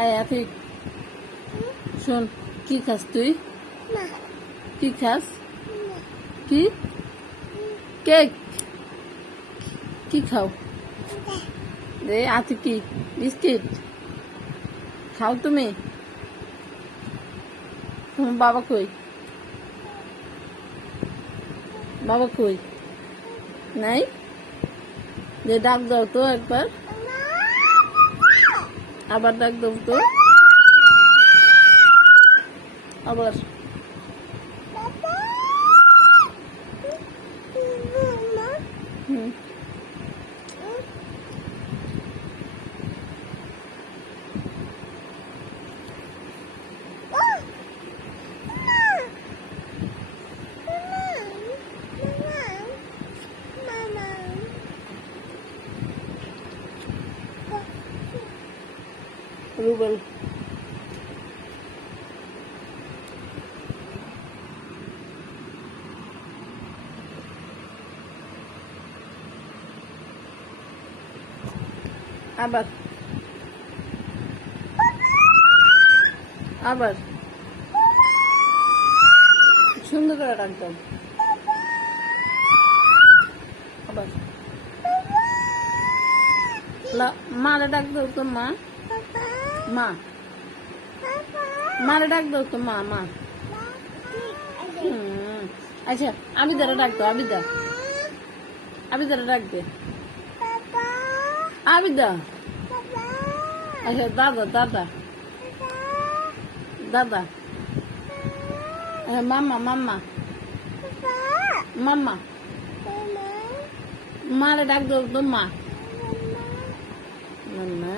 আয় আতিক, শোন, কি খাস তুই? কি খাস? কি? কেক? কি খাও? আতিক কি বিস্কিট খাও তুমি? তোমার বাবা কই? বাবা কই? নাই? যে ডাক দাও তো একবার, আবার ডাক দাও তো, আবার। হুম। রুবেল আবার, আবার সুন্দর করে ডাকতাম, আবার মারে ডাক দাও তো, মা, মা, মারে ডাক দাও তো, মা, মা। আচ্ছা, আবিদারে ডাক দাও, আবিদা, আবিদারে ডাক দে, আবিদা। আচ্ছা, দাদা, দাদা, দাদা, মাম্মা, মাম্মা, মাম্মা, মারে ডাক দাও তো, মা, মাম্মা।